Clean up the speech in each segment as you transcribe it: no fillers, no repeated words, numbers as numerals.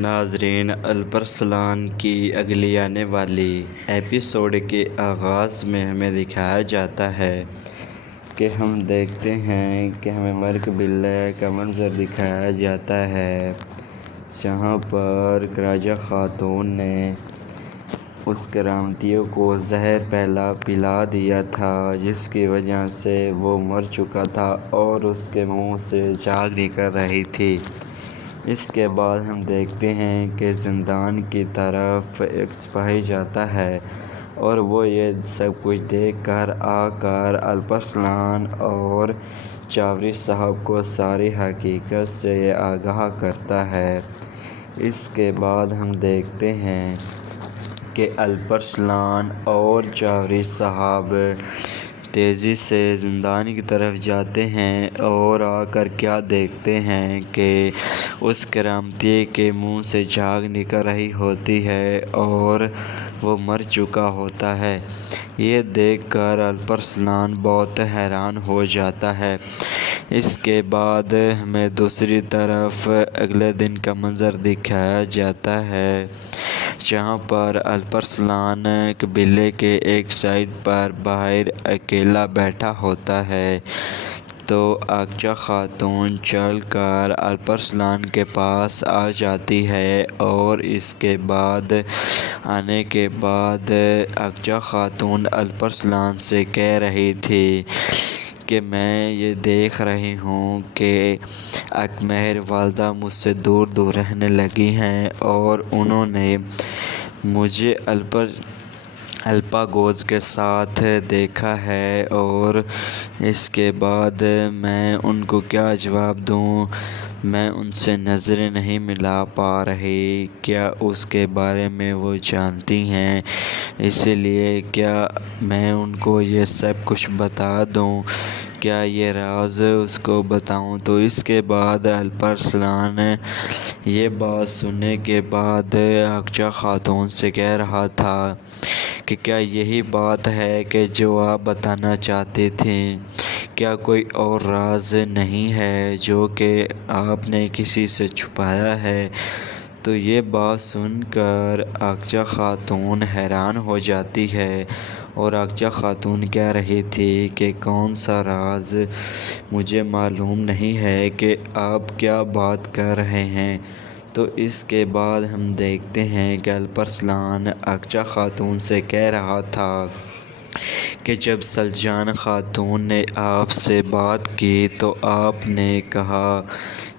ناظرین، الپرسلان کی اگلی آنے والی ایپیسوڈ کے آغاز میں ہمیں دکھایا جاتا ہے کہ ہم دیکھتے ہیں کہ ہمیں مرگ بلّہ کا منظر دکھایا جاتا ہے، جہاں پر راجہ خاتون نے اس کرامتیوں کو زہر پلا دیا تھا، جس کی وجہ سے وہ مر چکا تھا اور اس کے منہ سے جھاگ نکل رہی تھی۔ اس کے بعد ہم دیکھتے ہیں کہ زندان کی طرف ایک سپاہی جاتا ہے اور وہ یہ سب کچھ دیکھ کر آ کر الپرسلان اور چاوری صاحب کو ساری حقیقت سے آگاہ کرتا ہے۔ اس کے بعد ہم دیکھتے ہیں کہ الپرسلان اور چاوری صاحب تیزی سے زندان کی طرف جاتے ہیں اور آ کر کیا دیکھتے ہیں کہ اس کرامتی کے منہ سے جھاگ نکل رہی ہوتی ہے اور وہ مر چکا ہوتا ہے۔ یہ دیکھ کر الپرسلان بہت حیران ہو جاتا ہے۔ اس کے بعد ہمیں دوسری طرف اگلے دن کا منظر دکھایا جاتا ہے، جہاں پر الپرسلان قبیلے کے ایک سائڈ پر باہر اکیلا بیٹھا ہوتا ہے، تو عائشہ خاتون چل کر الپرسلان کے پاس آ جاتی ہے اور اس کے بعد آنے کے بعد عائشہ خاتون الپرسلان سے کہہ رہی تھی کہ میں یہ دیکھ رہی ہوں کہ اکمہر والدہ مجھ سے دور دور رہنے لگی ہیں اور انہوں نے مجھے الپاگوس کے ساتھ دیکھا ہے، اور اس کے بعد میں ان کو کیا جواب دوں، میں ان سے نظریں نہیں ملا پا رہی۔ کیا اس کے بارے میں وہ جانتی ہیں؟ اس لیے کیا میں ان کو یہ سب کچھ بتا دوں؟ کیا یہ راز اس کو بتاؤں؟ تو اس کے بعد الپرسلان یہ بات سننے کے بعد عائشہ خاتون سے کہہ رہا تھا کہ کیا یہی بات ہے کہ جو آپ بتانا چاہتی تھیں؟ کیا کوئی اور راز نہیں ہے جو کہ آپ نے کسی سے چھپایا ہے؟ تو یہ بات سن کر عائشہ خاتون حیران ہو جاتی ہے اور عائشہ خاتون کہہ رہی تھی کہ کون سا راز؟ مجھے معلوم نہیں ہے کہ آپ کیا بات کر رہے ہیں۔ تو اس کے بعد ہم دیکھتے ہیں کہ الپرسلان عائشہ خاتون سے کہہ رہا تھا کہ جب سلجان خاتون نے آپ سے بات کی تو آپ نے کہا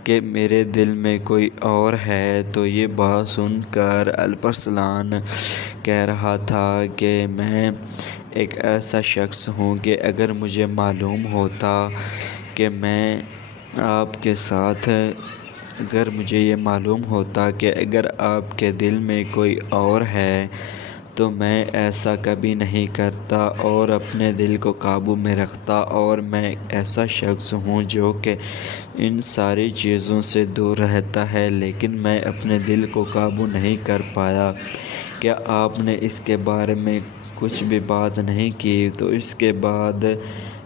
کہ میرے دل میں کوئی اور ہے۔ تو یہ بات سن کر الپرسلان کہہ رہا تھا کہ میں ایک ایسا شخص ہوں کہ اگر مجھے معلوم ہوتا کہ میں آپ کے ساتھ اگر مجھے یہ معلوم ہوتا کہ اگر آپ کے دل میں کوئی اور ہے تو میں ایسا کبھی نہیں کرتا اور اپنے دل کو قابو میں رکھتا، اور میں ایک ایسا شخص ہوں جو کہ ان ساری چیزوں سے دور رہتا ہے، لیکن میں اپنے دل کو قابو نہیں کر پایا۔ کیا آپ نے اس کے بارے میں کچھ بھی بات نہیں کی؟ تو اس کے بعد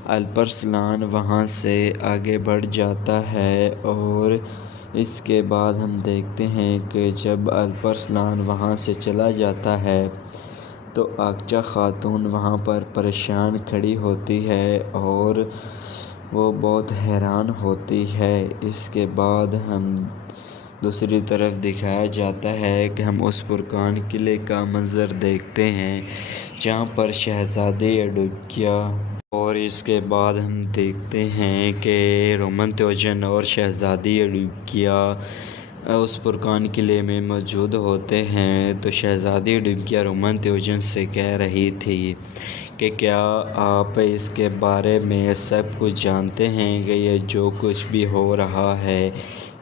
الپرسلان وہاں سے آگے بڑھ جاتا ہے اور اس کے بعد ہم دیکھتے ہیں کہ جب الپرسلان وہاں سے چلا جاتا ہے تو عائشہ خاتون وہاں پر پریشان کھڑی ہوتی ہے اور وہ بہت حیران ہوتی ہے۔ اس کے بعد ہم دوسری طرف دکھایا جاتا ہے کہ ہم اس پرکان قلعے کا منظر دیکھتے ہیں، جہاں پر شہزادی ایڈوکیا، اور اس کے بعد ہم دیکھتے ہیں کہ رومن تیوجن اور شہزادی ایڈوکیا اس پرکان قلعے میں موجود ہوتے ہیں۔ تو شہزادی ایڈوکیا رومن تیوجن سے کہہ رہی تھی کہ کیا آپ اس کے بارے میں سب کچھ جانتے ہیں کہ یہ جو کچھ بھی ہو رہا ہے،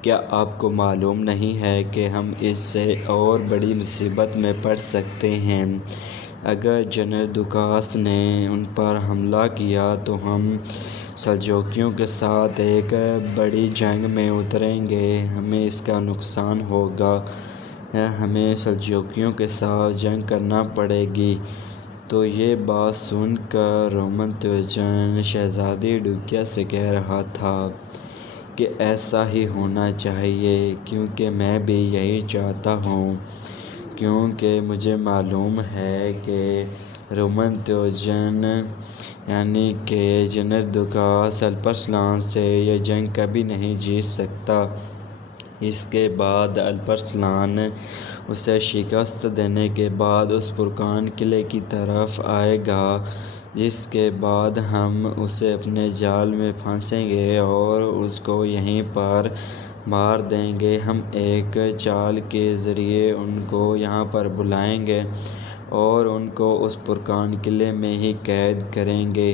کیا آپ کو معلوم نہیں ہے کہ ہم اس سے اور بڑی مصیبت میں پڑ سکتے ہیں؟ اگر جنرل دوکاس نے ان پر حملہ کیا تو ہم سلجوقیوں کے ساتھ ایک بڑی جنگ میں اتریں گے، ہمیں اس کا نقصان ہوگا، ہمیں سلجوقیوں کے ساتھ جنگ کرنا پڑے گی۔ تو یہ بات سن کر رومن تیوجن شہزادی ایڈوکیا سے کہہ رہا تھا کہ ایسا ہی ہونا چاہیے، کیونکہ میں بھی یہی چاہتا ہوں، کیونکہ مجھے معلوم ہے کہ رومن تیوجن یعنی کہ جنرل دوکاس الپرسلان سے یہ جنگ کبھی نہیں جیت سکتا۔ اس کے بعد الپرسلان اسے شکست دینے کے بعد اس پرکان قلعے کی طرف آئے گا، جس کے بعد ہم اسے اپنے جال میں پھانسیں گے اور اس کو یہیں پر مار دیں گے۔ ہم ایک چال کے ذریعے ان کو یہاں پر بلائیں گے اور ان کو اس پرکان قلعے میں ہی قید کریں گے۔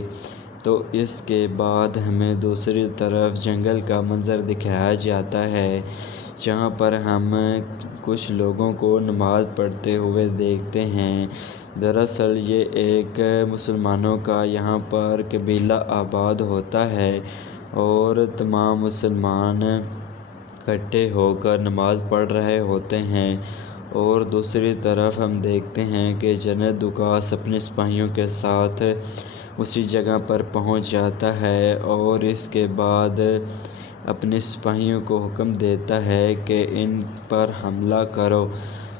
تو اس کے بعد ہمیں دوسری طرف جنگل کا منظر دکھایا جاتا ہے، جہاں پر ہم کچھ لوگوں کو نماز پڑھتے ہوئے دیکھتے ہیں۔ دراصل یہ ایک مسلمانوں کا یہاں پر قبیلہ آباد ہوتا ہے اور تمام مسلمان اکٹھے ہو کر نماز پڑھ رہے ہوتے ہیں، اور دوسری طرف ہم دیکھتے ہیں کہ جنرل دوکاس اپنے سپاہیوں کے ساتھ اسی جگہ پر پہنچ جاتا ہے اور اس کے بعد اپنے سپاہیوں کو حکم دیتا ہے کہ ان پر حملہ کرو۔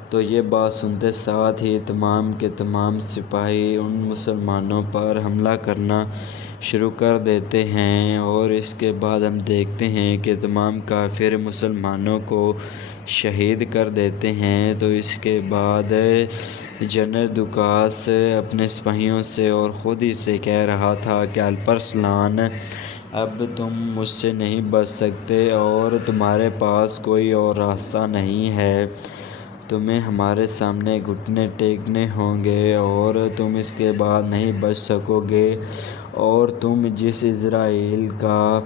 تو یہ بات سنتے ساتھ ہی تمام کے تمام سپاہی ان مسلمانوں پر حملہ کرنا شروع کر دیتے ہیں، اور اس کے بعد ہم دیکھتے ہیں کہ تمام کافر مسلمانوں کو شہید کر دیتے ہیں۔ تو اس کے بعد جنرل دوکاس اپنے سپاہیوں سے اور خود ہی سے کہہ رہا تھا کہ الپرسلان، اب تم مجھ سے نہیں بچ سکتے اور تمہارے پاس کوئی اور راستہ نہیں ہے، تمہیں ہمارے سامنے گھٹنے ٹیکنے ہوں گے اور تم اس کے بعد نہیں بچ سکو گے، اور تم جس اسرائیل کا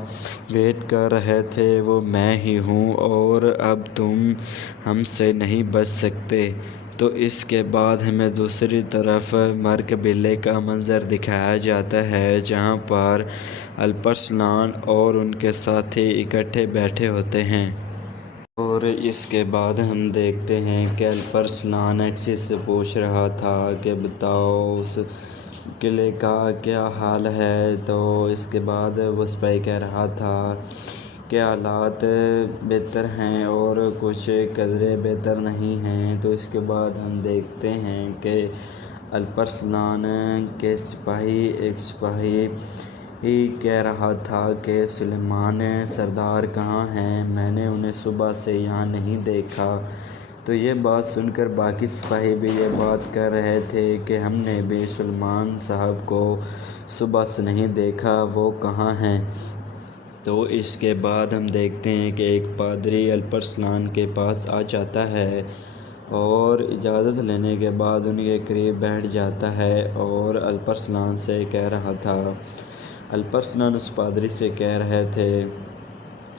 ویٹ کر رہے تھے وہ میں ہی ہوں، اور اب تم ہم سے نہیں بچ سکتے۔ تو اس کے بعد ہمیں دوسری طرف مر قبیلے کا منظر دکھایا جاتا ہے، جہاں پر الپرسلان اور ان کے ساتھی اکٹھے بیٹھے ہوتے ہیں۔ اور اس کے بعد ہم دیکھتے ہیں کہ الپرسلان ایکسس سے پوچھ رہا تھا کہ بتاؤ اس قلعے کا کیا حال ہے۔ تو اس کے بعد وہ سپاہی کہہ رہا تھا کہ حالات بہتر ہیں اور کچھ قدرے بہتر نہیں ہیں۔ تو اس کے بعد ہم دیکھتے ہیں کہ الپرسلان کے ایک سپاہی کہہ رہا تھا کہ سلیمان سردار کہاں ہیں، میں نے انہیں صبح سے یہاں نہیں دیکھا۔ تو یہ بات سن کر باقی سپاہی بھی یہ بات کر رہے تھے کہ ہم نے بھی سلیمان صاحب کو صبح سے نہیں دیکھا، وہ کہاں ہیں۔ تو اس کے بعد ہم دیکھتے ہیں کہ ایک پادری الپرسلان کے پاس آ جاتا ہے اور اجازت لینے کے بعد ان کے قریب بیٹھ جاتا ہے اور الپرسلان سے کہہ رہا تھا، الپرسلان اس پادری سے کہہ رہے تھے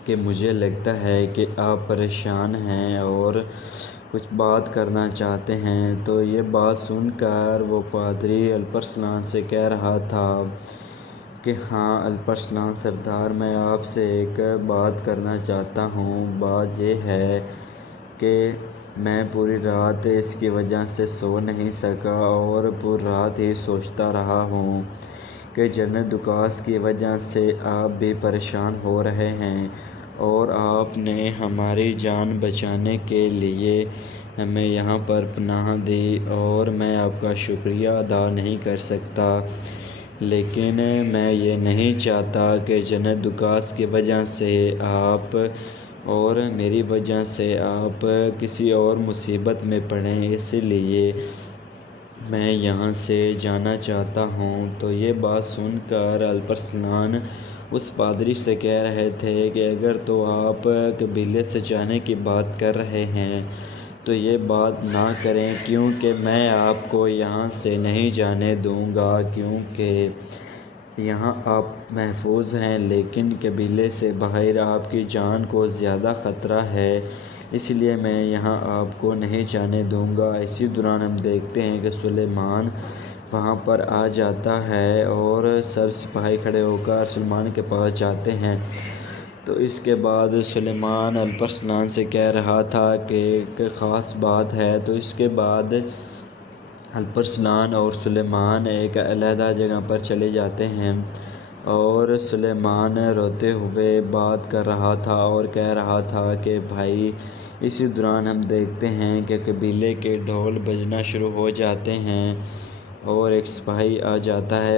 کہ مجھے لگتا ہے کہ آپ پریشان ہیں اور کچھ بات کرنا چاہتے ہیں۔ تو یہ بات سن کر وہ پادری الپرسلان سے کہہ رہا تھا کہ ہاں الپرسلان سردار، میں آپ سے ایک بات کرنا چاہتا ہوں۔ بات یہ ہے کہ میں پوری رات اس کی وجہ سے سو نہیں سکا اور پوری رات ہی سوچتا رہا ہوں کہ جنرل دوکاس کی وجہ سے آپ بھی پریشان ہو رہے ہیں اور آپ نے ہماری جان بچانے کے لیے ہمیں یہاں پر پناہ دی، اور میں آپ کا شکریہ ادا نہیں کر سکتا، لیکن میں یہ نہیں چاہتا کہ جنرل دوکاس کی وجہ سے آپ اور میری وجہ سے آپ کسی اور مصیبت میں پڑیں، اس لیے میں یہاں سے جانا چاہتا ہوں۔ تو یہ بات سن کر الپرسلان اس پادری سے کہہ رہے تھے کہ اگر تو آپ قبیلے سے جانے کی بات کر رہے ہیں تو یہ بات نہ کریں، کیونکہ میں آپ کو یہاں سے نہیں جانے دوں گا، کیونکہ یہاں آپ محفوظ ہیں، لیکن قبیلے سے باہر آپ کی جان کو زیادہ خطرہ ہے، اس لیے میں یہاں آپ کو نہیں جانے دوں گا۔ اسی دوران ہم دیکھتے ہیں کہ سلیمان وہاں پر آ جاتا ہے اور سب سپاہی کھڑے ہو کر سلیمان کے پاس جاتے ہیں۔ تو اس کے بعد سلیمان الپرسلان سے کہہ رہا تھا کہ ایک خاص بات ہے۔ تو اس کے بعد الپرسلان اور سلیمان ایک علیحدہ جگہ پر چلے جاتے ہیں اور سلیمان روتے ہوئے بات کر رہا تھا اور کہہ رہا تھا کہ بھائی، اسی دوران ہم دیکھتے ہیں کہ قبیلے کے ڈھول بجنا شروع ہو جاتے ہیں اور ایک سپاہی آ جاتا ہے